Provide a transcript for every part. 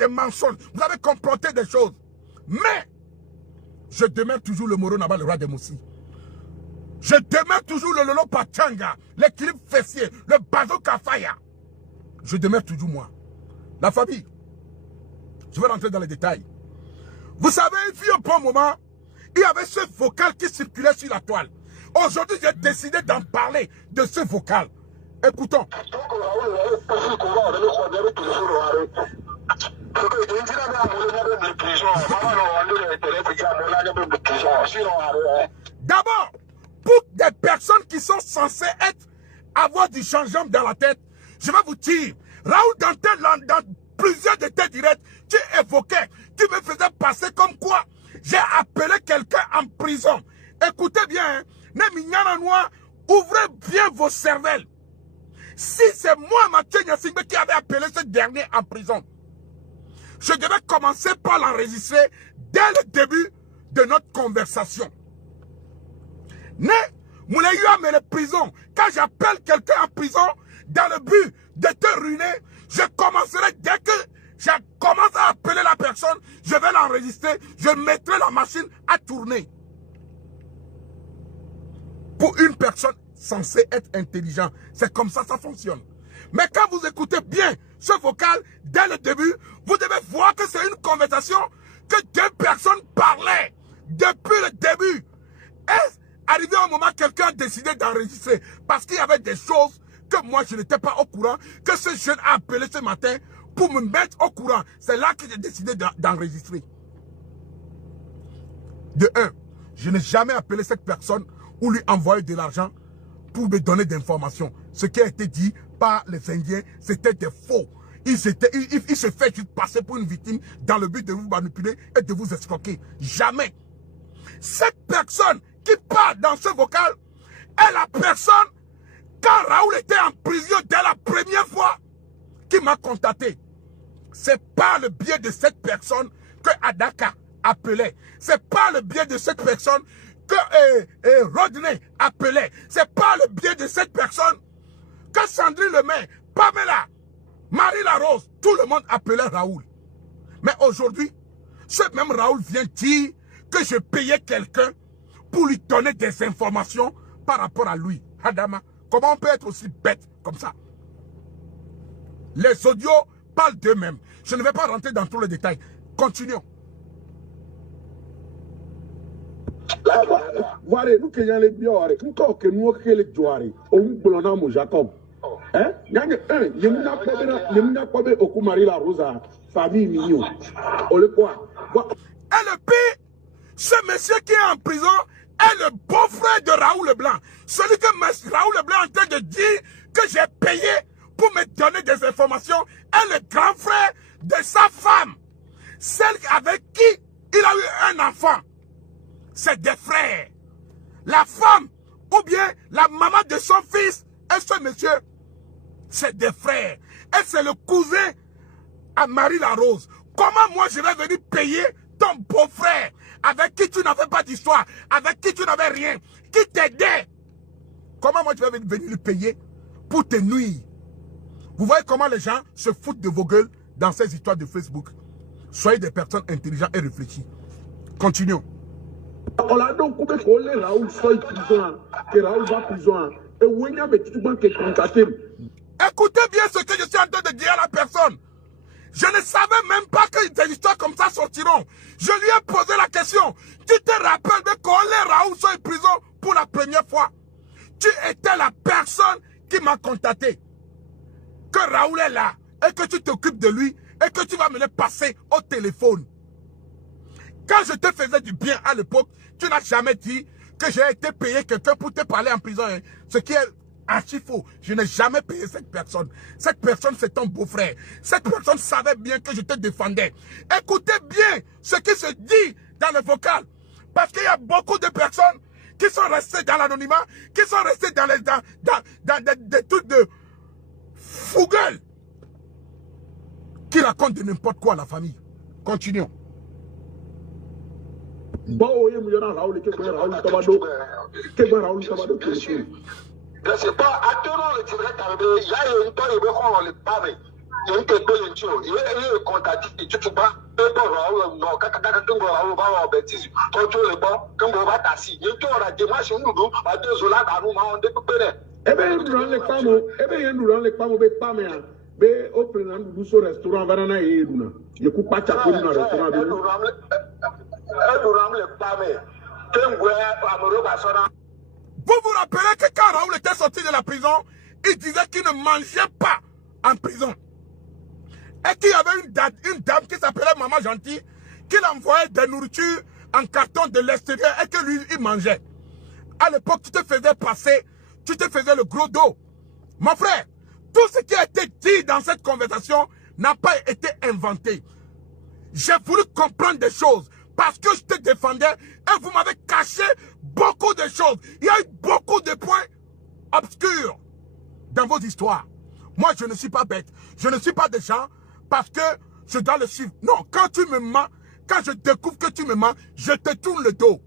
des mensonges, vous avez comploté des choses. Mais, je demeure toujours le Moro Naba, le roi des Moussi. Je demeure toujours le Lolo Pachanga, l'équilibre fessier, le Bazo Kafaya. Je demeure toujours moi. La famille, je vais rentrer dans les détails. Vous savez, il fut un bon moment, il y avait ce vocal qui circulait sur la toile. Aujourd'hui, j'ai décidé d'en parler de ce vocal. Écoutons. D'abord, pour des personnes qui sont censées avoir du changement dans la tête, je vais vous dire, Raoul Dantel, dans plusieurs de tes directs, tu évoquais, tu me faisais passer comme quoi j'ai appelé quelqu'un en prison. Écoutez bien, ouvrez bien vos cervelles. Si c'est moi, Mathieu Nyasingbe, qui avait appelé ce dernier en prison, je devais commencer par l'enregistrer dès le début de notre conversation. Mais, Moulaya mais les prisons, quand j'appelle quelqu'un en prison, dans le but de te ruiner, je commencerai dès que je commence à appeler la personne, je vais l'enregistrer, je mettrai la machine à tourner. Pour une personne censée être intelligente, c'est comme ça fonctionne. Mais quand vous écoutez bien ce vocal, dès le début, vous devez voir que c'est une conversation que deux personnes parlaient depuis le début. Et arrivé au moment, quelqu'un a décidé d'enregistrer parce qu'il y avait des choses que moi je n'étais pas au courant, que ce jeune a appelé ce matin pour me mettre au courant. C'est là que j'ai décidé d'enregistrer. De un, je n'ai jamais appelé cette personne ou lui envoyer de l'argent pour me donner d'informations. Ce qui a été dit par les Indiens, c'était des faux. Il se fait juste passer pour une victime dans le but de vous manipuler et de vous escroquer. Jamais. Cette personne qui parle dans ce vocal est la personne, quand Raoul était en prison dès la première fois, qui m'a contacté. C'est par le biais de cette personne que Adaka appelait. C'est par le biais de cette personne que Rodney appelait. C'est par le biais de cette personne que Sandrine Lemay, Pamela, Marie Larose, tout le monde appelait Raoul. Mais aujourd'hui, ce même Raoul vient dire que je payais quelqu'un pour lui donner des informations par rapport à lui. Adama, comment on peut être aussi bête comme ça? Les audios parlent d'eux-mêmes. Je ne vais pas rentrer dans tous les détails. Continuons. Voilà, nous qui les biens, nous que nous que les joueurs, on peut Jacob. Hein? Gagne un, Yemuna Kobe Okumari la Rosa, famille mignon. On le voit. Et le pire, ce monsieur qui est en prison est le beau-frère de Raoul Leblanc. Celui que Raoul Leblanc est en train de dire que j'ai payé pour me donner des informations est le grand frère de sa femme. Celle avec qui il a eu un enfant. C'est des frères. La femme ou bien la maman de son fils et ce monsieur, c'est des frères. Et c'est le cousin à Marie Larose. Comment moi je vais venir payer ton beau-frère avec qui tu n'avais pas d'histoire, avec qui tu n'avais rien, qui t'aidait? Comment moi je vais venir lui payer pour te nuire? Vous voyez comment les gens se foutent de vos gueules dans ces histoires de Facebook. Soyez des personnes intelligentes et réfléchies. Continuons. On a donc coupé pour les Raoul soit prison, que Raoul va prison. Et où il y a des petits banques qui contactent. Écoutez bien ce que je suis en train de dire à la personne. Je ne savais même pas que des histoires comme ça sortiront. Je lui ai posé la question. Tu te rappelles de quand les Raoul sont en prison pour la première fois? Tu étais la personne qui m'a contacté. Que Raoul est là et que tu t'occupes de lui et que tu vas me le passer au téléphone. Quand je te faisais du bien à l'époque, tu n'as jamais dit que j'ai été payé quelqu'un pour te parler en prison. Hein. Ce qui est archi faux. Je n'ai jamais payé cette personne. Cette personne, c'est ton beau-frère. Cette personne savait bien que je te défendais. Écoutez bien ce qui se dit dans le vocal. Parce qu'il y a beaucoup de personnes qui sont restées dans l'anonymat, qui sont restées dans des trucs de fougueul, qui racontent de n'importe quoi à la famille. Continuons. Je sais pas, attendons le direct, il y a une temps, il veut qu'on le parle. il était peu il est contacté tu pas non kaka tungo au ba bêtise quand tu le bon quand on va tassi il tu aura démarche nous à deux zola dans nous on dépendre eh ben nous les pamo eh ben nous les pamo be pamea be au président du so restaurant vanana e duna ye ku pacha ko na restaurant be nous ramle pame tengwe amoro ba sona. Vous vous rappelez que quand Raoul était sorti de la prison, il disait qu'il ne mangeait pas en prison. Et qu'il y avait une dame qui s'appelait Maman Gentille, qui envoyait des nourritures en carton de l'extérieur et que lui, il mangeait. À l'époque, tu te faisais passer, tu te faisais le gros dos. Mon frère, tout ce qui a été dit dans cette conversation n'a pas été inventé. J'ai voulu comprendre des choses parce que je te défendais et vous m'avez caché beaucoup de choses. Il y a eu beaucoup de points obscurs dans vos histoires. Moi, je ne suis pas bête. Je ne suis pas des gens parce que je dois le suivre. Non, quand tu me mens, quand je découvre que tu me mens, je te tourne le dos.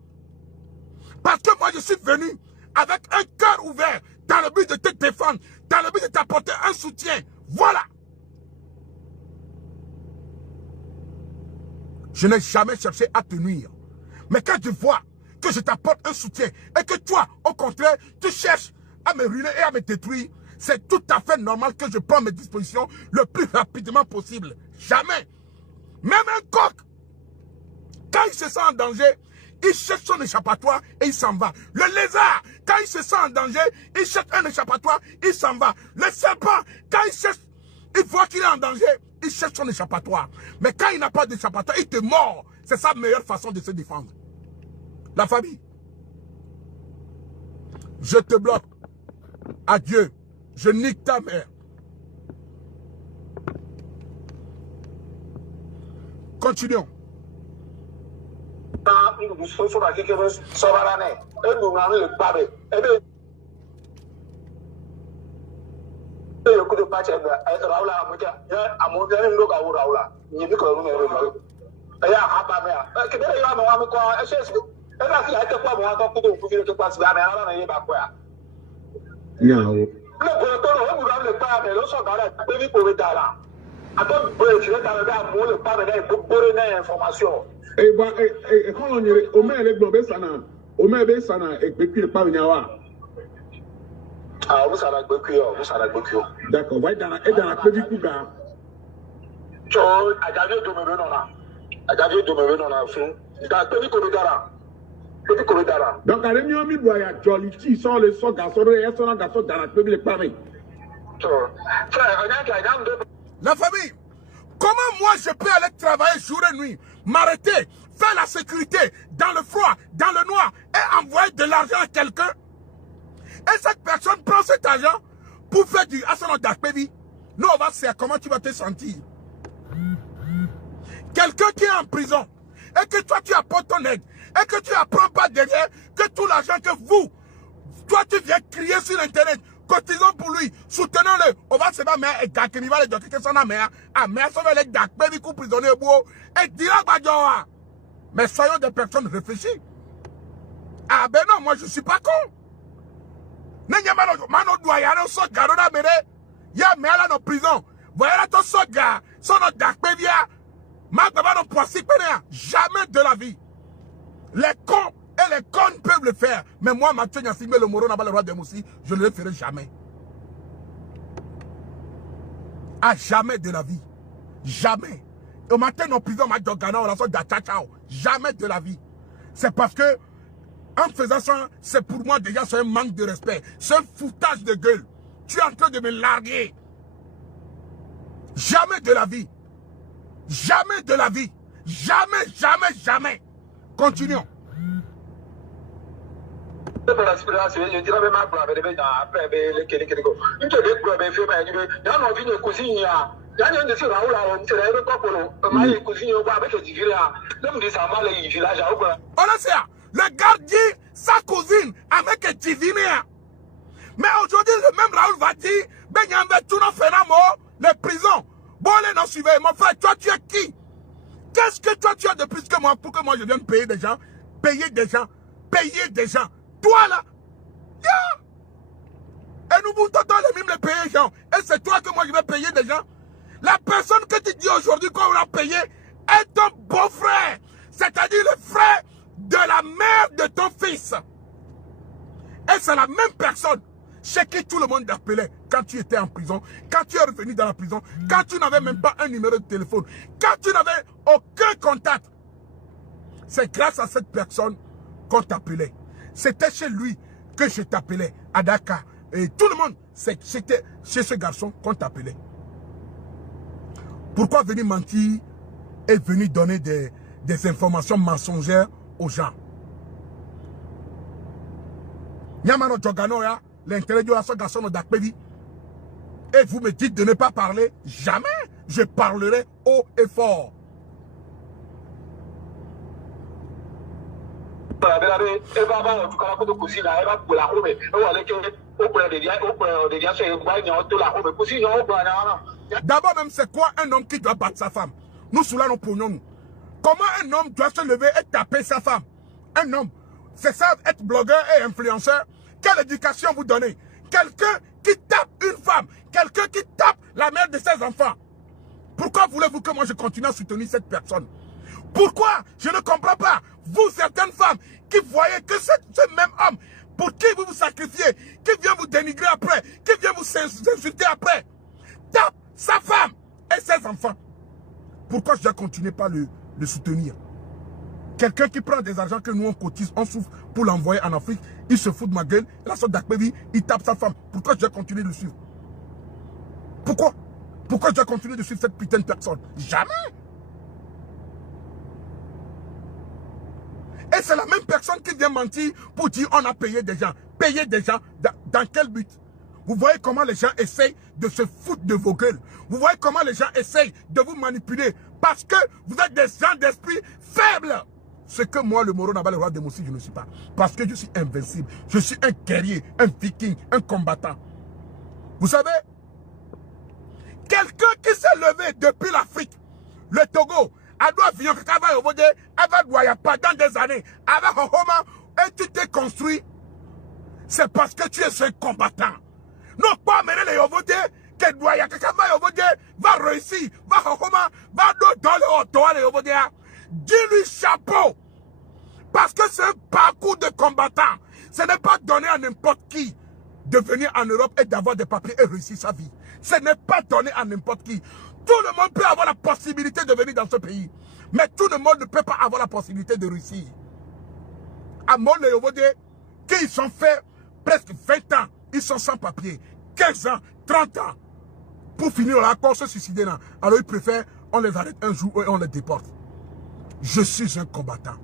Parce que moi, je suis venu avec un cœur ouvert dans le but de te défendre, dans le but de t'apporter un soutien. Voilà. Je n'ai jamais cherché à te nuire. Mais quand tu vois que je t'apporte un soutien et que toi, au contraire, tu cherches à me ruiner et à me détruire, c'est tout à fait normal que je prends mes dispositions le plus rapidement possible. Jamais. Même un coq, quand il se sent en danger, il cherche son échappatoire et il s'en va. Le lézard, quand il se sent en danger, il cherche un échappatoire, il s'en va. Le serpent, quand il voit qu'il est en danger, il cherche son échappatoire. Mais quand il n'a pas d'échappatoire, il te mord. C'est sa meilleure façon de se défendre. La famille. Je te bloque. Adieu. Je nique ta mère. Continuons. D'accord, va dans la petite coupe. Donc, à l'émission, il doit y avoir Jolly, sans le son garçon, et son garçon dans la petite coupe. La famille, comment moi je peux aller travailler jour et nuit, m'arrêter, faire la sécurité dans le froid, dans le noir et envoyer de l'argent à quelqu'un? Et cette personne prend cet argent pour faire du Asana Dakpebi. Nous, on va faire comment tu vas te sentir. Quelqu'un qui est en prison et que toi tu apportes ton aide et que tu apprends pas derrière que tout l'argent que toi tu viens crier sur internet, cotisons pour lui, soutenons-le. On va se battre, mais il va le dire que son amère, mais ça va les Dakpebi coup prisonnier et dira Badjoa. Mais soyons des personnes réfléchies. Ah ben non, moi je suis pas con. Mano doyano so garona mere ya mela no prison voilà ton soga son dakpevia ma baba no poissi jamais de la vie. Les cons et les connes peuvent le faire, mais moi Mathieu Nyassimbe le moro n'a pas le roi de Moussi, je ne le ferai jamais. À jamais de la vie. Jamais. Au matin en prison ma dogana on la sorte d'achachao, jamais de la vie. C'est parce que en faisant ça, c'est pour moi déjà un manque de respect. C'est un foutage de gueule. Tu es en train de me larguer. Jamais de la vie. Jamais de la vie. Jamais, jamais, jamais. Continuons. Le gardien, sa cousine, avec un divinéa. Mais aujourd'hui, le même Raoul va dire, les prisons. Bon, les non suivez. Mon frère, toi, tu es qui? Qu'est-ce que toi, tu as de plus que moi pour que moi, je vienne payer des gens? Payer des gens. Payer des gens. Toi, là. Yeah. Et nous vous tentons les mêmes les payer des gens. Et c'est toi que moi, je vais payer des gens. La personne que tu dis aujourd'hui qu'on a payé est ton beau-frère. C'est-à-dire le frère de la mère de ton fils. Et c'est la même personne chez qui tout le monde appelait quand tu étais en prison, quand tu es revenu dans la prison, quand tu n'avais même pas un numéro de téléphone, quand tu n'avais aucun contact. C'est grâce à cette personne qu'on t'appelait. C'était chez lui que je t'appelais, à Dakar. Et tout le monde, c'était chez ce garçon qu'on t'appelait. Pourquoi venir mentir et venir donner des informations mensongères aux gens? Nyamano Djogano ya, l'intérêt de la garçon d'Akpevi. Et vous me dites de ne pas parler. Jamais je parlerai haut et fort. D'abord même, c'est quoi un homme qui doit battre sa femme? Nous, cela nous prenions nous. Comment un homme doit se lever et taper sa femme? Un homme, c'est ça être blogueur et influenceur? Quelle éducation vous donnez? Quelqu'un qui tape une femme, quelqu'un qui tape la mère de ses enfants. Pourquoi voulez-vous que moi je continue à soutenir cette personne? Pourquoi? Je ne comprends pas. Vous, certaines femmes, qui voyez que ce même homme, pour qui vous vous sacrifiez, qui vient vous dénigrer après, qui vient vous insulter après, tape sa femme et ses enfants. Pourquoi je dois continuer pas le soutenir? Quelqu'un qui prend des argents que nous on cotise, on souffre pour l'envoyer en Afrique, il se fout de ma gueule, la sorte d'Akpevi, il tape sa femme. Pourquoi je dois continuer de le suivre? Pourquoi? Pourquoi je dois continuer de suivre cette putain de personne? Jamais! Et c'est la même personne qui vient mentir pour dire on a payé des gens. Payer des gens, dans quel but? Vous voyez comment les gens essayent de se foutre de vos gueules. Vous voyez comment les gens essayent de vous manipuler. Parce que vous êtes des gens d'esprit faibles. Ce que moi, le Moro Naba, le roi de Moussi, je ne suis pas. Parce que je suis invincible. Je suis un guerrier, un viking, un combattant. Vous savez, quelqu'un qui s'est levé depuis l'Afrique, le Togo, pendant des années, et tu t'es construit, c'est parce que tu es un combattant. Non pas mener les Yovoté, que Douaya Kakava Yovoté va réussir, va dans le haut, les Yovoté. Dis-lui chapeau. Parce que c'est un parcours de combattant. Ce n'est pas donné à n'importe qui de venir en Europe et d'avoir des papiers et réussir sa vie. Ce n'est pas donné à n'importe qui. Tout le monde peut avoir la possibilité de venir dans ce pays. Mais tout le monde ne peut pas avoir la possibilité de réussir. À mon Léovodé, qui sont faits presque 20 ans, ils sont sans papier. 15 ans, 30 ans. Pour finir là, pour se suicider là. Alors ils préfèrent, on les arrête un jour et on les déporte. Je suis un combattant.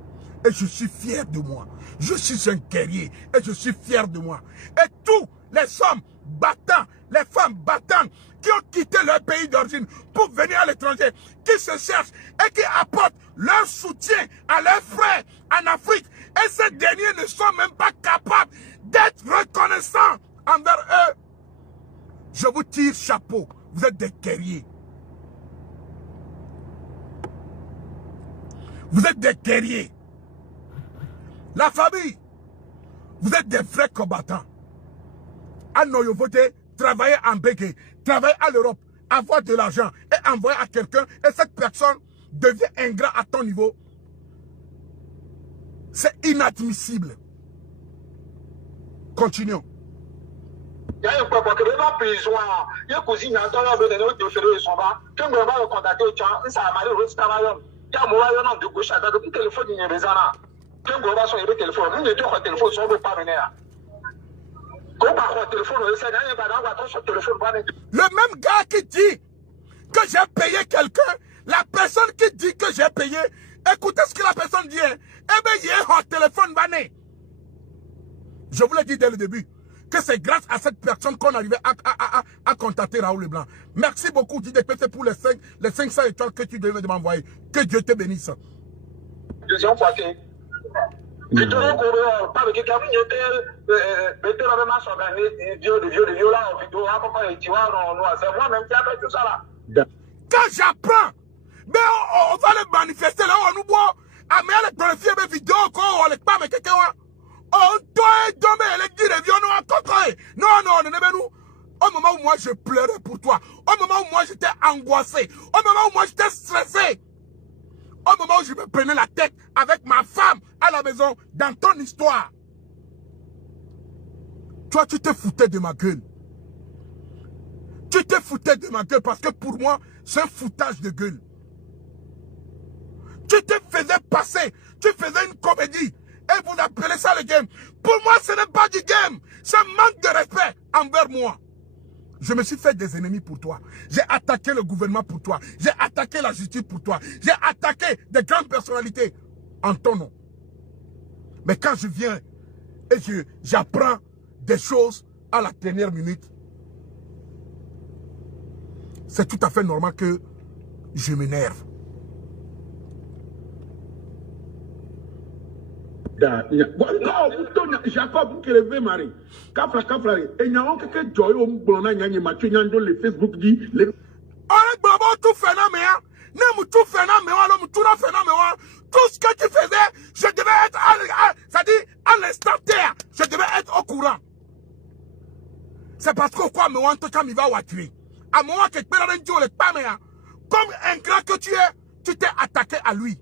Et je suis fier de moi. Je suis un guerrier. Et je suis fier de moi. Et tous les hommes battants, les femmes battantes, qui ont quitté leur pays d'origine pour venir à l'étranger, qui se cherchent et qui apportent leur soutien à leurs frères en Afrique. Et ces derniers ne sont même pas capables d'être reconnaissants envers eux. Je vous tire chapeau. Vous êtes des guerriers. Vous êtes des guerriers. La famille, vous êtes des vrais combattants. À Noyovoté, travailler en bégué, travailler à l'Europe, avoir de l'argent et envoyer à quelqu'un et cette personne devient ingrat à ton niveau. C'est inadmissible. Continuons. Il y a un peu de prison. Il y a cousine dans le déféré son bas. Quand on va le contacter, ça a mal au travail. Il y a un moyen de gauche à droite. Le téléphone il y a des années. Quand on va sur le téléphone, nous ne devons pas téléphone sur le pas venir. Le même gars qui dit que j'ai payé quelqu'un, la personne qui dit que j'ai payé, écoutez ce que la personne dit. Eh bien, il y a un téléphone banné. Je vous l'ai dit dès le début, que c'est grâce à cette personne qu'on arrivait à contacter Raoul Leblanc. Merci beaucoup, DDPT, pour les 500 étoiles que tu devais m'envoyer. Que Dieu te bénisse. Deuxième fois, moi, quand j'apprends, mais on va les manifester là, on nous voit. Ah, mais elle est dans les films vidéo, on les parle, mais quelqu'un, on doit dommer, elle dit, les vieux, non, non, non, nous, au moment moment où moi je pleurais pour toi, au moment où moi j'étais angoissé, au moment où moi j'étais stressé, au moment où je me prenais la tête avec ma femme à la maison, dans ton histoire. Toi, tu te foutais de ma gueule. Tu te foutais de ma gueule parce que pour moi, c'est un foutage de gueule. Tu te faisais passer, tu faisais une comédie et vous appelez ça le game. Pour moi, ce n'est pas du game. C'est un manque de respect envers moi. Je me suis fait des ennemis pour toi. J'ai attaqué le gouvernement pour toi. J'ai attaqué la justice pour toi. J'ai attaqué des grandes personnalités en ton nom. Mais quand je viens et j'apprends des choses à la dernière minute, c'est tout à fait normal que je m'énerve. Non, Jacob qui levé Marie. Kafra, et il y a un que Joy au Blona, il y a Mathieu Nyando, le Facebook dit. Tout phénomène, tout phénomène, tout ce que tu faisais, je devais être, c'est-à-dire à l'instant T, je devais être au courant. C'est parce que quoi, me want quand il va tuer. À moi que comme ingrat que tu es, tu t'es attaqué à lui.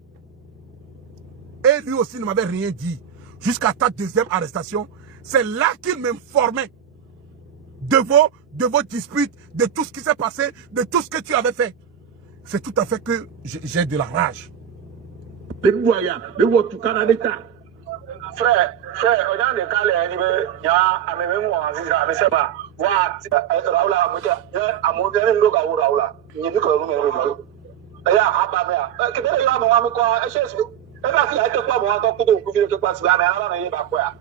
Et lui aussi ne m'avait rien dit. Jusqu'à ta deuxième arrestation, c'est là qu'il m'informait de vos disputes, de tout ce qui s'est passé, de tout ce que tu avais fait. C'est tout à fait que j'ai de la rage. Frère, on a des cas, il y a un même moment, je sais pas. Voilà, Raoula, à mon dernier logo à Raoula. Il n'y a plus que le numéro. Il y a un papa. Que bien, il y a un moment quoi, et c'est. Et là, il y a quelque part, on a encore pour que tu passes là, mais on n'a pas quoi.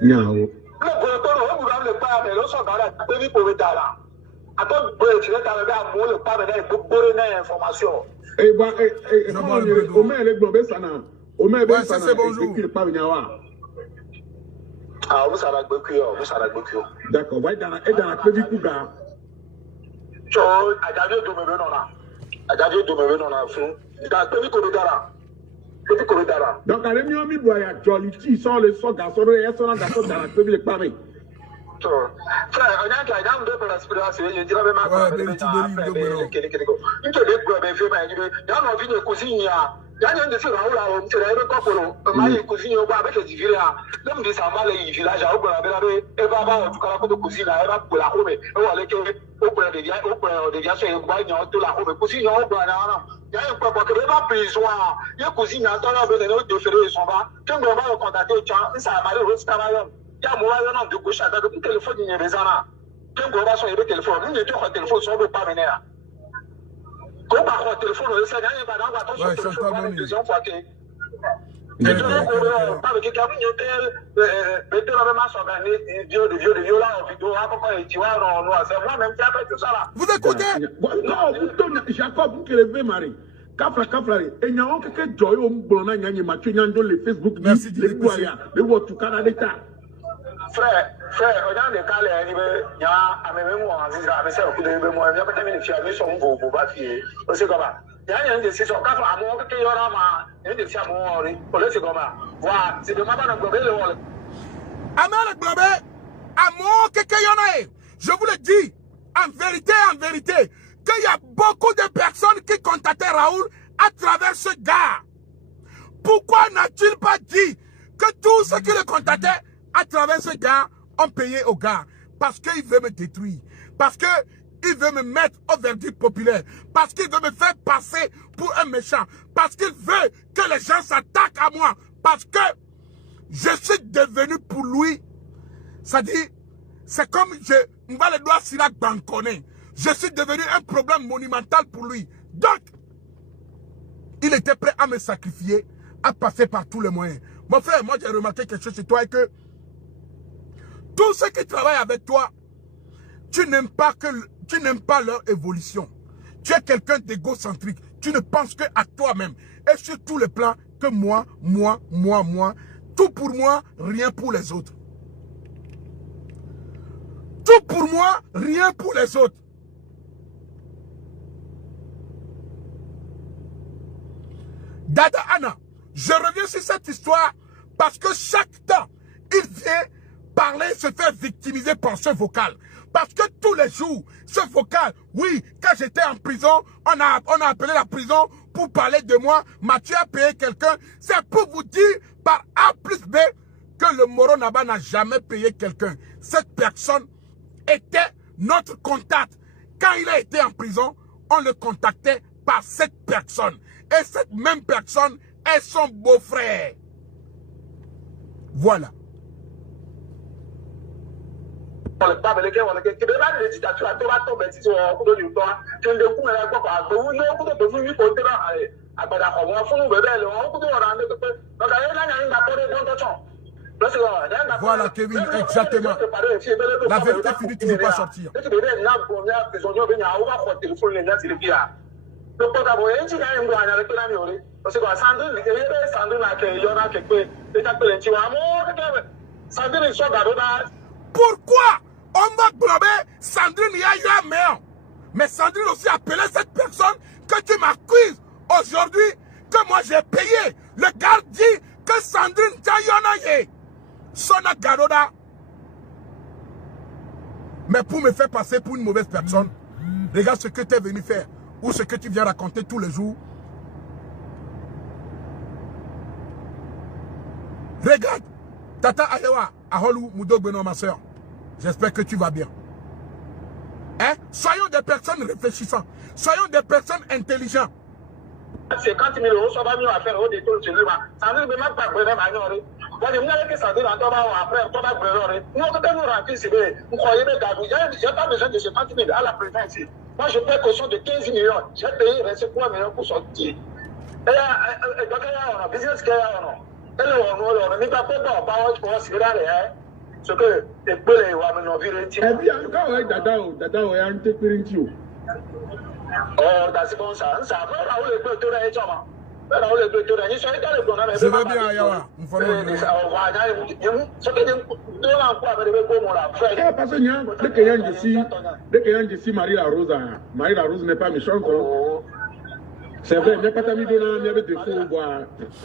Non. Le gouvernement, vous avez le pas, mais le son dans la pays pour le talent. Attends, tu es arrivé à moi, le pas, mais il faut donner l'information. Eh bien, Omer est globé, ça n'a. Omer est ça, c'est bonjour. Ah, vous savez beaucoup. D'accord, va dans la petite coupe là. So, Adjadio Domebe non là. Adjadio Domebe non là, fou. Dans la petite corridor. Petit corridor. Donc, à l'émission, il doit y avoir Jolity, sans le son garçon, et son garçon dans la petite Paris. Frère, on a qu'à dans deux pour la spiration, je dirais même à il y a un de ces là, on se lève comme on cuisine au bar avec les villas. L'homme de sa malle et village à Obrabé, et va en tout cas de cuisine à Eva pour la home, et on allait au des gars, et voyant tout la home, cuisine au banana. Il y a un papa qui va prison, il y a cuisine à temps avec les autres de ferrer son bas. Quand on va contacter, ça a mal au travail. Il y a un de gauche à droite, le téléphone il y a des années. Quand on va sur le téléphone, nous ne le téléphone, on ne peut pas mener. Quand on va au téléphone, on essaie d'aller dans la voiture, on téléphone pour la deuxième fois. Et donc, on parle de quelqu'un qui était dans le match organisé, de violents en vidéo, tu vois, c'est moi-même qui a fait tout ça là. Vous écoutez? Non, Jacob, qui levé Marie. Kafra, et il y a un que Joy au Blona, il y a Mathieu Nyando, le Facebook dit, les Kouaya, le Wotukana d'État. Frère, on a des cas, il y a un même moment, mais c'est un coup de mémoire, il y a peut-être une fille, mais son beau, bâti, c'est comme ça. Il y a une décision, quand à mon qui y aura une décision à mon pour le second. Voilà, c'est de ma part de globé le rôle. Amen, globé, à mon qui y en a. Je vous le dis, en vérité, qu'il y a beaucoup de personnes qui contactaient Raoul à travers ce gars. Pourquoi n'a-t-il pas dit que tous ceux qui le contactaient à travers ce gars ont payé au gars? Parce qu'il veut me détruire. Parce qu'il veut me mettre au verdict populaire. Parce qu'il veut me faire passer pour un méchant. Parce qu'il veut que les gens s'attaquent à moi. Parce que je suis devenu pour lui. C'est-à-dire, c'est comme on va le doigt sur la banconner. Je suis devenu un problème monumental pour lui. Donc, il était prêt à me sacrifier, à passer par tous les moyens. Mon frère, moi j'ai remarqué quelque chose chez toi et que tous ceux qui travaillent avec toi, tu n'aimes pas leur évolution. Tu es quelqu'un d'égocentrique. Tu ne penses que à toi-même. Et sur tous les plans, que moi. Tout pour moi, rien pour les autres. Tout pour moi, rien pour les autres. Dada Anna, je reviens sur cette histoire parce que chaque temps, il vient parler, se faire victimiser par ce vocal. Parce que tous les jours, ce vocal, oui, quand j'étais en prison, on a appelé la prison pour parler de moi. Mathieu a payé quelqu'un. C'est pour vous dire par A plus B que le Moro Naba n'a jamais payé quelqu'un. Cette personne était notre contact. Quand il a été en prison, on le contactait par cette personne. Et cette même personne est son beau-frère. Voilà. Le pape, le gars, qui veut pas de dictature, à toi, tomber si on a coupé du temps, que le coup est quoi, à vous, nous, de vous, nous, pour te aller. Après, on va faire un bébé, on peut nous rendre. Donc, il y a une apporte de voilà, Kevin, exactement. La vérité finit toujours pas sortir. Pourquoi on va blâmer Sandrine Yaya? Mais Sandrine aussi a appelé cette personne que tu m'accuses aujourd'hui, que moi j'ai payé. Le gars dit que Sandrine Yaya Sona Garoda. Mais pour me faire passer pour une mauvaise personne, regarde ce que tu es venu faire ou ce que tu viens raconter tous les jours. Regarde, Tata Ayewa, Aholou Moudou Beno, ma soeur. J'espère que tu vas bien. Hein? Soyons des personnes réfléchissantes. Soyons des personnes intelligentes. 50 000 euros, ça va mieux à faire au détour de celui-là. Ça ne veut même pas brûler ma gueule. Moi, je me dis que ça dit dans ton après, on va brûler. Nous, on peut nous remplir, c'est vrai. Vous croyez bien qu'il n'y a pas besoin de 50 000 à la présidence ici. Moi, je paie caution de 15 millions. J'ai payé 23 millions pour sortir. Et donc, il y a un business qui est là. Et on n'est pas pour se regarder. Ce que les pelés vont nous virer. Et bien, quand Dada, on a un peu de oh, c'est bon ça. Ça va, on le peut tourner, Chama. Je vais bien, Ayawa. Parce que dès qu'il y a ici Marie-La Rose n'est pas méchante. C'est vrai, mais pas ta mis dans il y avait des faux.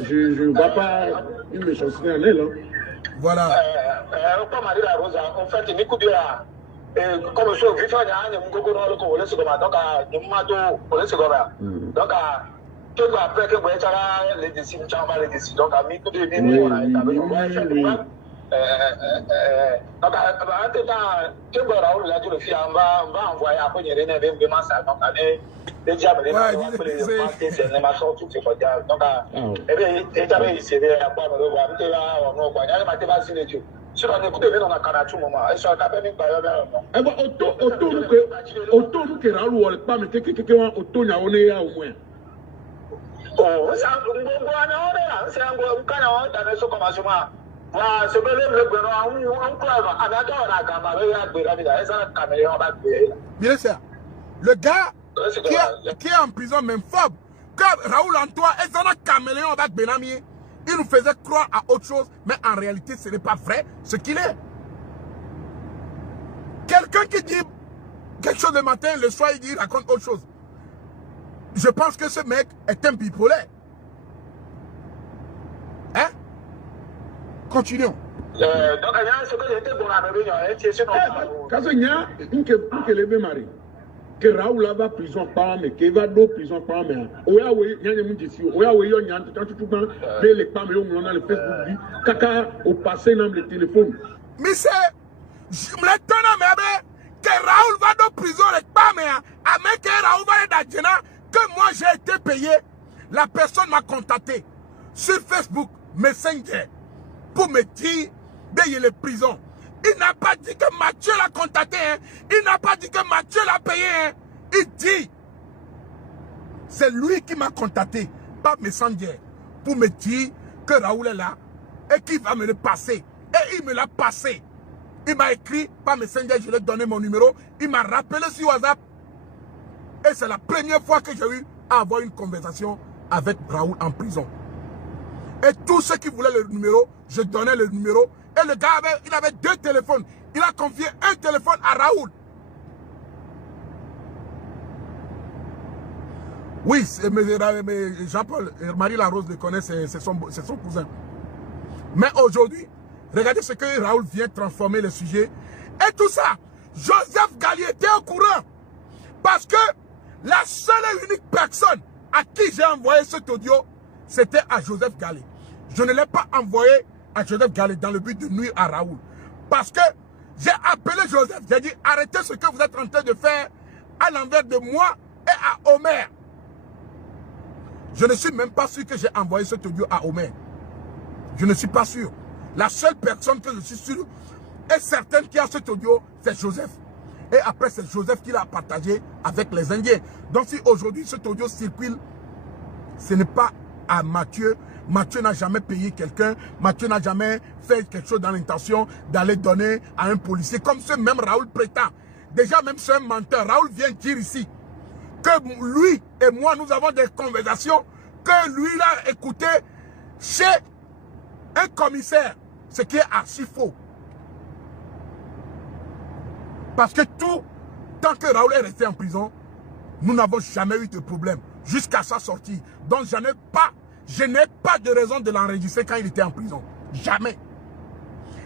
Je ne vois pas une méchanceté en elle. Voilà. Comme Marie-La Rose, en fait, il m'écoute là. Comme je suis vivant, il y a un peu de donc, après que vous avez les décisions, donc à mi de minuit, on a établi un fait de donc, à tout temps, que vous avez la journée, on va envoyer après les rénés, vraiment ça, donc, les diables, les maçons, tout ce qu'on dit. Donc, eh bien, il y avait ici, à quoi me revoir, il y a un autre, il y a un matériel signature. Sur un écoute, on a un moment, et sur la peine, eh bien, autour nous que Raoul ou pas, mais quelqu'un autour n'y a on est au moins. Oh, c'est un bon c'est un bon canard dans le commencement. Voilà, ce que le gouvernement, on croit, à la bien sûr. Le gars qui est en prison, même femme, que Raoul Antoine est un caméléon avec Benami, il nous faisait croire à autre chose, mais en réalité, ce n'est pas vrai ce qu'il est. Quelqu'un qui dit quelque chose le matin, le soir, il raconte autre chose. Je pense que ce mec est un bipolaire. Hein? Continuons. Donc, il y a ce que j'étais bon à me venir. Quand il y a une mari, que Raoul va prison par mais qu'il va dans prison par mais oya we nyanya mu disi oya we yo nyanta quand tout ban mais les femmes yo on a le Facebook dit kaka au passé dans le téléphone mais c'est je me l'étonne mais que Raoul va dans prison les femmes à mais que Raoul va dans Djena que moi j'ai été payé. La personne m'a contacté sur Facebook Messenger pour me dire qu'il est prison. Il n'a pas dit que Mathieu l'a contacté. Hein. Il n'a pas dit que Mathieu l'a payé. Hein. Il dit, c'est lui qui m'a contacté par Messenger pour me dire que Raoul est là et qu'il va me le passer. Et il me l'a passé. Il m'a écrit par Messenger, je lui ai donné mon numéro. Il m'a rappelé sur WhatsApp. Et c'est la première fois que j'ai eu à avoir une conversation avec Raoul en prison. Et tous ceux qui voulaient le numéro, je donnais le numéro. Et le gars il avait 2 téléphones. Il a confié un téléphone à Raoul. Oui, Jean-Paul, Marie-La Rose le connaît, c'est son cousin. Mais aujourd'hui, regardez ce que Raoul vient transformer le sujet. Et tout ça, Joseph Gali était au courant. Parce que la seule et unique personne à qui j'ai envoyé cet audio, c'était à Joseph Gali. Je ne l'ai pas envoyé à Joseph Gali dans le but de nuire à Raoul. Parce que j'ai appelé Joseph, j'ai dit arrêtez ce que vous êtes en train de faire à l'envers de moi et à Omer. Je ne suis même pas sûr que j'ai envoyé cet audio à Omer. Je ne suis pas sûr. La seule personne que je suis sûr est certaine qui a cet audio, c'est Joseph. Et après, c'est Joseph qui l'a partagé avec les Indiens. Donc si aujourd'hui cet audio circule, ce n'est pas à Mathieu. Mathieu n'a jamais payé quelqu'un. Mathieu n'a jamais fait quelque chose dans l'intention d'aller donner à un policier. Comme ce même Raoul prétend. Déjà, même c'est un menteur. Raoul vient dire ici que lui et moi, nous avons des conversations que lui l'a écouté chez un commissaire. Ce qui est archi faux. Parce que tant que Raoul est resté en prison, nous n'avons jamais eu de problème. Jusqu'à sa sortie. Donc je n'ai pas de raison de l'enregistrer quand il était en prison. Jamais.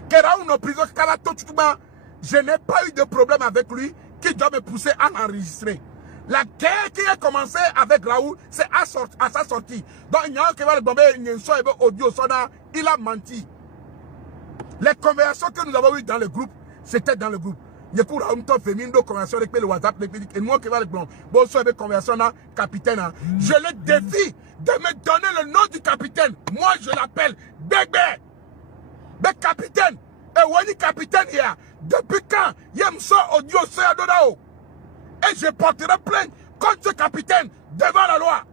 Que Raoul en prison, je n'ai pas eu de problème avec lui qui doit me pousser à l'enregistrer. La guerre qui a commencé avec Raoul, c'est à sa sortie. Donc il y a un qui va le bomber, il a menti. Les conversations que nous avons eues dans le groupe, c'était dans le groupe. Je le défie de me donner le nom du capitaine. Moi, je l'appelle Bébé. Le capitaine. Et Wani capitaine hier. Depuis quand Yemso Audio Soyadonao. Et je porterai plainte contre ce capitaine devant la loi.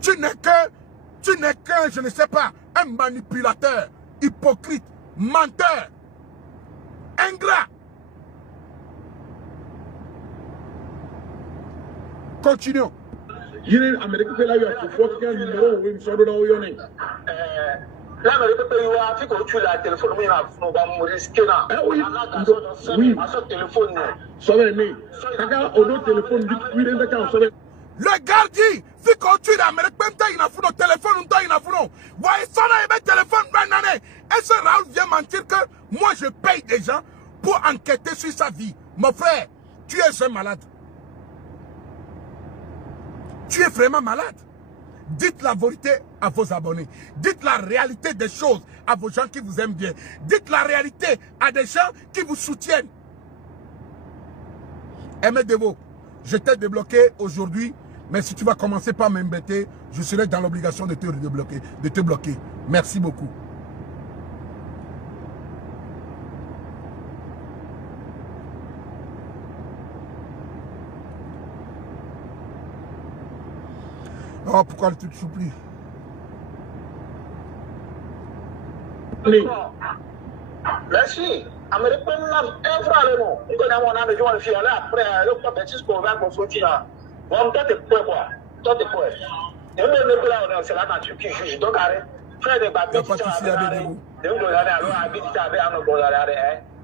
Tu n'es que, je ne sais pas, un manipulateur, hypocrite, menteur, ingrat. Continuons. Il est américain là, il y a un numéro où il me sort de là où il y en est. L'Amérique peut y avoir fait que tu l'as téléphone, mais il va mourir. Oui, téléphone. Le gardien, fait qu'on tue l'Amérique, même temps il a foutu le téléphone, un temps il a foutu. Voyez, son téléphone, et ce Raoul vient mentir que moi je paye des gens pour enquêter sur sa vie. Mon frère, tu es un malade. Tu es vraiment malade. Dites la vérité à vos abonnés. Dites la réalité des choses à vos gens qui vous aiment bien. Dites la réalité à des gens qui vous soutiennent. Aimé Devo, je t'ai débloqué aujourd'hui, mais si tu vas commencer par m'embêter, je serai dans l'obligation de te débloquer, de te bloquer. Merci beaucoup. Oh, pourquoi tu te souplies? Merci. Américain, un frère, on connaît mon âme, je vais le faire là. Après, le papa bêtise qu'on va confronter là. Bon, toi, t'es quoi? Toi, t'es quoi? Et même là, c'est la nature qui juge. Donc, arrête. Frère de Babé, tu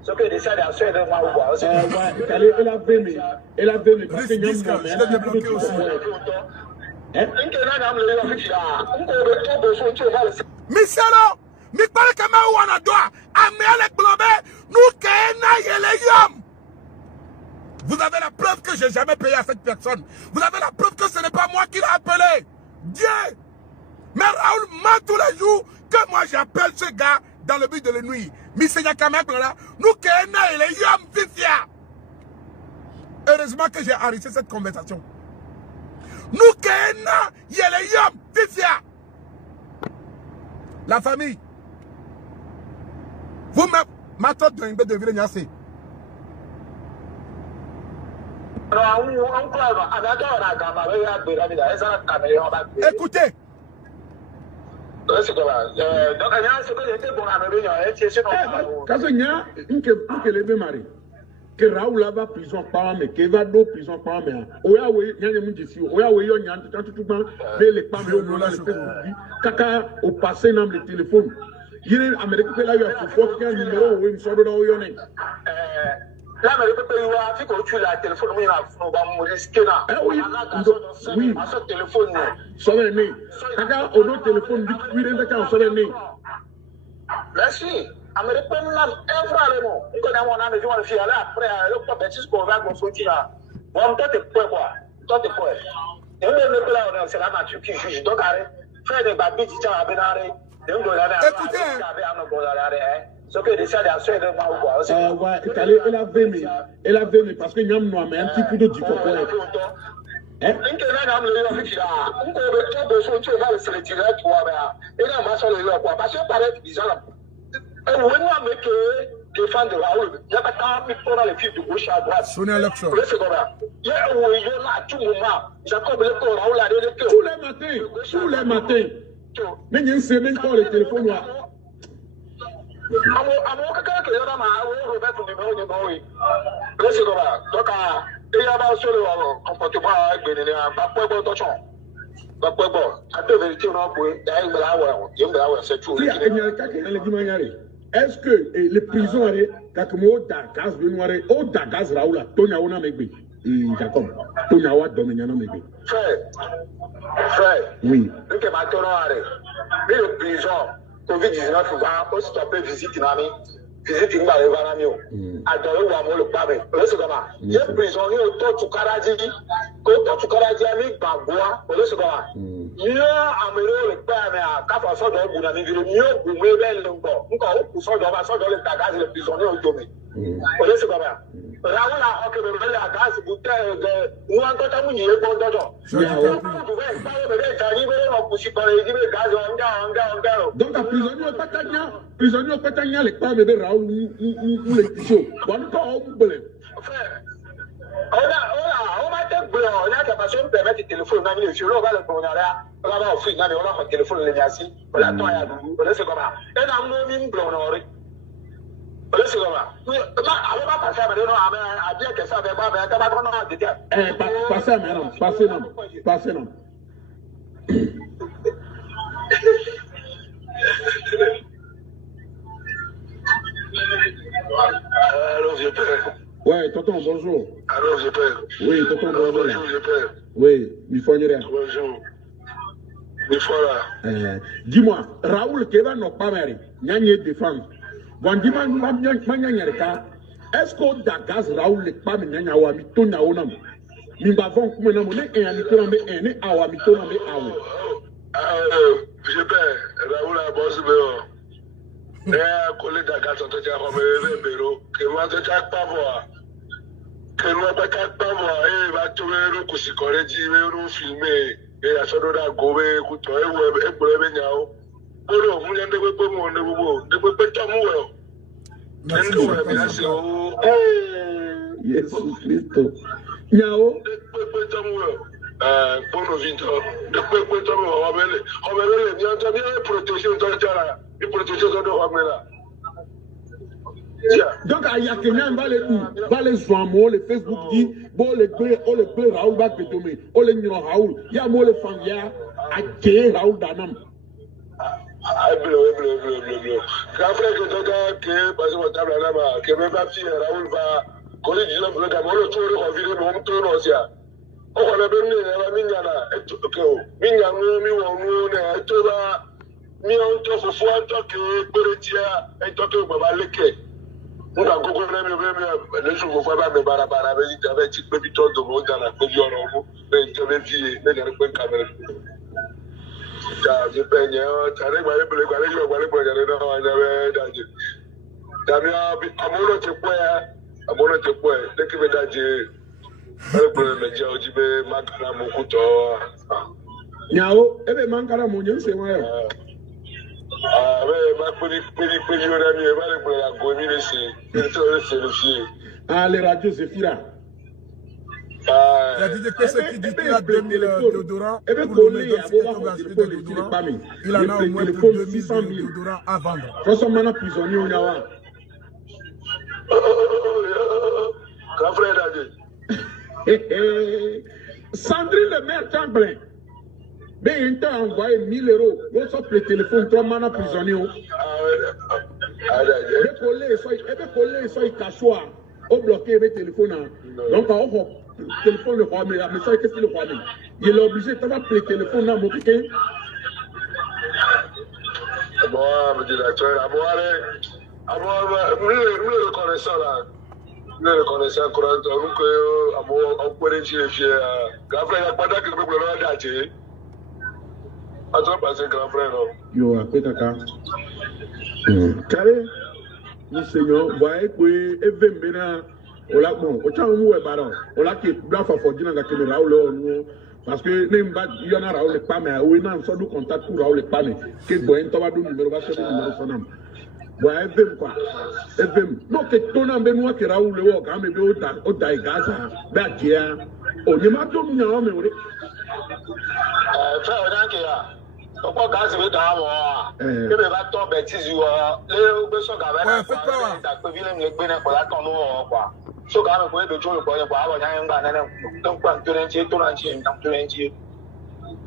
ce que déjà les assurés de moi ou quoi. Elle a véné. Elle a véné. Je l'ai débloqué aussi. Michelo, mi parle que ma wana doa, amele globé, nous kena yeleyom. Vous avez la preuve que j'ai jamais payé à cette personne. Vous avez la preuve que ce n'est pas moi qui l'ai appelé. Dieu. Mais Raoul ment tous les jours que moi j'appelle ce gars dans le but de le nuire. Misenya Kamekla, nous kena yeleyom vifia. Heureusement que j'ai enregistré cette conversation. Nous kena yeleyom vifia. La famille. Vous-même, ma tante de Ngbe devrait nyasser. Écoutez. Que Raoul va prison par mais que va d'eau prison par mais oya we nyanya mundisi oya we yo nyanya tout ban les pas mais on a le fait kaka au passé dans le téléphone il est américain là il y a faut qu'il y a un numéro où il me sort de là où il y en est l'Amérique peut y avoir fait que tu l'as téléphone mais il va mourir là oui téléphone sauver né kaka au téléphone lui il est quand sauver né merci Américain, un frère, non. On connaît mon âme, je vais le faire là. Après, le papa, c'est ce qu'on va construire là. Bon, toi, t'es quoi? Toi, t'es quoi? Et on est là, c'est la nature qui juge. Donc, frère de Babi, tu as bien arrêté. Écoutez. Ce que décide à ce moment où ouais, elle a vécu parce que nous avons un petit peu de différence. Défendre Raoul, il y a pas tant de temps dans les films de gauche à droite. Sonia Luxor. Il y a où il y a là tout moment. Jacob le corps Raoul a donné que tous les matins. Mais il y a une semaine quand le téléphone là. Amo quelqu'un qui est là, ma Robert du numéro oui. Là c'est comme ça. Donc il y a pas seul comportement avec Bénin, pas pour bon attention. Pas pour bon. À deux vérités on a pour il y a une blague, c'est tout. Il y a quelqu'un qui est là. Est-ce que les prisons, quand on a gaz, on a gaz, Raoul, Tonya, on a megbe. Jacob, Tonya, on a dominé, on a megbe. Frère, oui. Nous qui maintenant, mais le prison, Covid-19, on va stopper visite, visite, on va aller voir l'ami. Adoré ou amour le pavé. C'est comme ça. Il y a un prisonnier autour du Karadi, avec Babois, c'est comme ça. Mieux améliorer le père, mais à 400 de Bounami, mieux pour me le bon. Encore pour ça, dans le tagage, le prisonnier au domaine. C'est comme ça. Raoul a occupé la gaz, bouteille de. Nous en tout cas, nous y est bon dedans. Donc, un prisonnier au Patagna, les femmes de Raoul ou les pichots. Bon, on peut. On a été blanc, on a capacité de permettre le téléphone, on a mis le violon, on va le prendre là, on va offrir, on a le téléphone, le Niassi, on l'a tourné à nous, on laisse comme ça. Et on a mis blanc, on laisse comme ça. On va passer à maintenant, à dire que ça va pas, mais on va prendre un détail. Passez, madame, passez, non. Alors, je peux. Ouais, tonton, bonjour. Alors, je peux. Oui, tonton, bonjour. Bonjour, je peux. Oui, il faut rien. Bonjour. Il faut là. Dis-moi, Raoul Keva n'a pas mérité. Il y a une défense. Bon, dis-moi, est-ce qu'on a gaz Raoul n'est pas mérité à Wamito Naonam? Nous avons comme un homme et un homme et un Awamito Namé Aou. Je peux. Raoul a bossé, mais. Collègue d'Agathe, on te dit à Romero, que moi, je ne pas voir. Que nous ne pas voir. Et va trouver le coup si on dit, nous filmer. Et à ce moment-là, Gové, écoute, et pour les Béniao. Pour nous, vous n'avez pas mon nouveau. Ne pouvez pas t'amour. Merci. Jésus Christ. Niao. Ne pouvez pas t'amour. Pour nos vies, ne pouvez pas t'amour. Romero, il y a bien protéger il protéger de Romero. Donc, il y a quelqu'un qui va les joindre, les Facebook dit, bon, les blés, Raoul va te tomber, oh, les numéros Raoul, il y a moi, les familles, à Kéé Raoul Danam. Bleu. Quand frère que tu parce que table là-bas, que même si Raoul va, quand il dit là, vous avez le tour, on vit le monde, tout le monde, on va bien, on va mignana, et tout, mignana, et tout là, mi on te faut en tant que politia, et tant que Baba Leke. On a beaucoup de les jours, vous voyez, mais Barabara, avec petit peu de temps de monde dans la production, mais il avait dit, mais il n'y a pas de caméra. Je peigne, tu arrives à aller pour les galeries, on va aller pour les galeries, on avait danger. Damien, à mon autre point, dès que je danger, le problème est déjà, je vais manquer mon couteau. Niao, eh bien, manquera mon Dieu, c'est moi. Ah, mais ma ah, les radios, c'est fila. Il a dit que ce qui dit qu'il a 2000 déodorants pour le mettre dans ce déodorant, il en a au moins pour 2600 déodorants à vendre. Quand on a prisonnier, on a un. Quand frère a dit. Sandrine le maire Champlain. Ben, il t'a envoyé 1000 €. Vous sortez le téléphone, 3 manas prisonniers. Les collègues sont cachés. Au bloqué le téléphone. Donc, on va le téléphone le roi, mais le message, qu'est-ce que le roi? Il est obligé de faire le téléphone dans mon piquet. Bon, me dit la Alors, nous reconnaissons là. Nous reconnaissons courant. On peut réussir. Grand frère, il n'y a pas de problème d'acheter. Attends, parce que grand frère, non. Yo, après Kaka. Carré. Ni Seigneur, voyez que Evembena, ola bon, o cha mu e baron. Ola ki bla fa fodina ga kele Raoul onu parce que nem ba yona Raoul pa me o na so du contact pour Raoul pa me. Ke boy en to ba du numéro ba so du numéro sonam. Voyez Evem quoi. Evem. No ke tona be nu ke Raoul wo ka me be o da Gaza. Ba dia. O ni ma to nya o me ore. Frère, on a qui là. Pourquoi gaz veut dans moi? Que me va tomber bêtise ou les besoins gavana quoi. Ça peut venir me lever pour la ton nom quoi. So gavana pour le jour pour avoir un banana donc quand tu l'entier tout l'entier donc tu l'entier.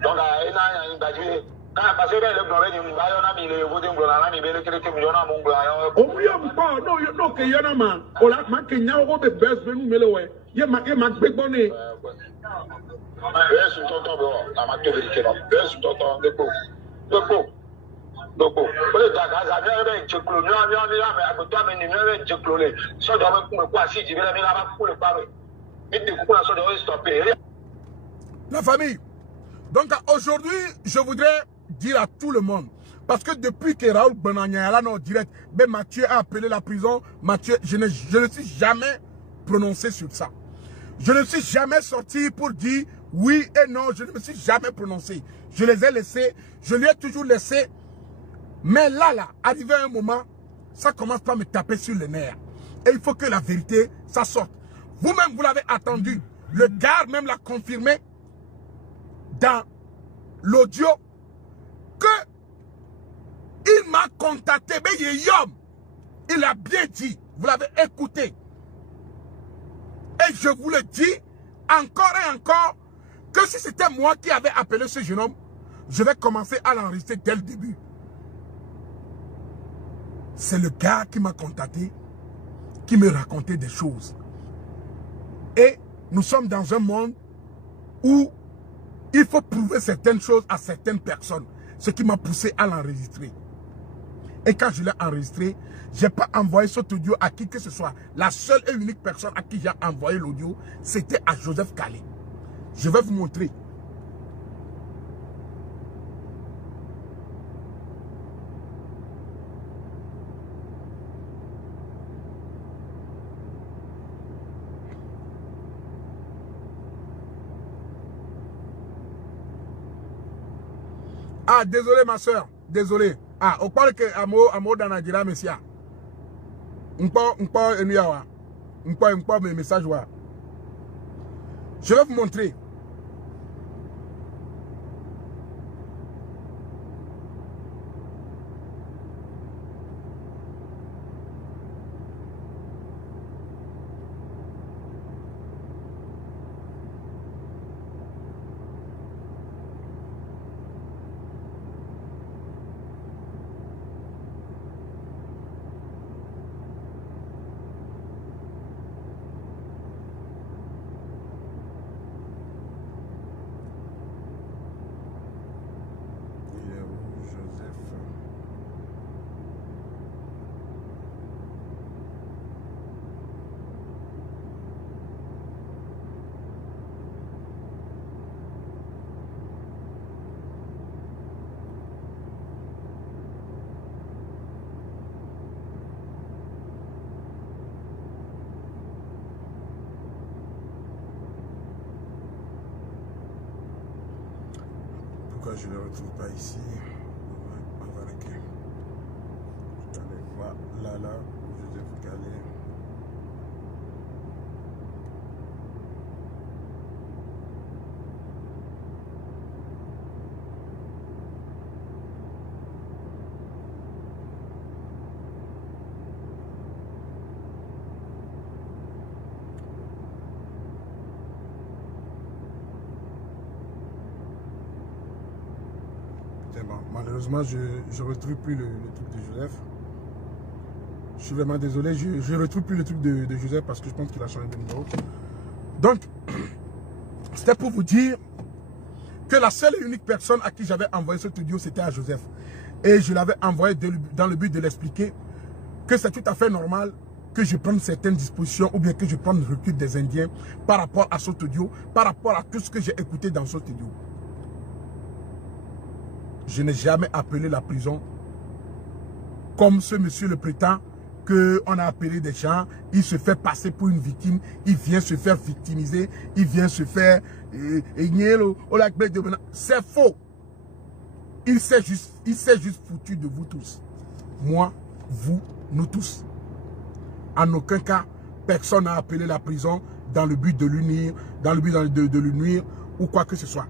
Donc il y a une badge. Quand parce que le blog il va y en a mis le vote en blog là mais le quelques millions à mon blog. O mi am pa no yo no ke yana ma. O la ma ke nya o be best be nu mele we. Ye ma gbe gboni. Bẹ́ẹ̀sì tọ́tọ́ bọ̀ àmà tó lè kẹ́rọ bẹ́ẹ̀sì tọ́tọ́ lẹ́pọ̀ ó lè dàgbà àgbà ní ọ̀rẹ́ ìjẹkùlò ní ọ̀rẹ́ àmì àgbẹ̀tọ́ àmì ní ọ̀rẹ́ ìjẹkùlò lè sọ́dọ̀ ọmọ ìkùnmọ̀ kó àṣì ìjìbí lẹ́mí lábá kú lè parẹ́ ní ìdíkùkù náà sọ́dọ̀ ó lè stọ̀pẹ̀. La famille, donc aujourd'hui je voudrais dire à tout le monde, parce que depuis que Raoul Benanyala en direct, ben Mathieu a appelé la prison, Mathieu, je ne suis jamais prononcé sur ça. Je ne suis jamais sorti pour dire oui et non, je ne me suis jamais prononcé. Je les ai laissés, je lui ai toujours laissé. Mais là, arrivé à un moment, ça commence par me taper sur les nerfs. Et il faut que la vérité, ça sorte. Vous-même, vous l'avez attendu. Le gars même l'a confirmé dans l'audio que il m'a contacté. Mais il a bien dit, vous l'avez écouté. Et je vous le dis encore et encore que si c'était moi qui avais appelé ce jeune homme, je vais commencer à l'enregistrer dès le début. C'est le gars qui m'a contacté, qui me racontait des choses. Et nous sommes dans un monde où il faut prouver certaines choses à certaines personnes. Ce qui m'a poussé à l'enregistrer. Et quand je l'ai enregistré, je n'ai pas envoyé cet audio à qui que ce soit. La seule et unique personne à qui j'ai envoyé l'audio, c'était à Joseph Calais. Je vais vous montrer. Ah, désolé ma soeur, désolé. Ah, on parle que amo dans Nigeria, monsieur. On parle mes messages. Je vais vous montrer. Pourquoi je ne le retrouve pas ici? On va reculer. Je vais voir là, Joseph Calais. Bon, malheureusement, je ne retrouve plus le truc de Joseph. Je suis vraiment désolé, je ne retrouve plus le truc de Joseph parce que je pense qu'il a changé de numéro. Donc, c'était pour vous dire que la seule et unique personne à qui j'avais envoyé ce audio, c'était à Joseph. Et je l'avais envoyé dans le but de l'expliquer que c'est tout à fait normal que je prenne certaines dispositions ou bien que je prenne le recul des Indiens par rapport à cet audio, par rapport à tout ce que j'ai écouté dans cet audio. Je n'ai jamais appelé la prison comme ce monsieur le prétend qu'on a appelé des gens, il se fait passer pour une victime, il vient se faire victimiser, il vient se faire... C'est faux. Il s'est juste foutu de vous tous. Moi, vous, nous tous. En aucun cas, personne n'a appelé la prison dans le but de l'unir, dans le but de le nuire ou quoi que ce soit.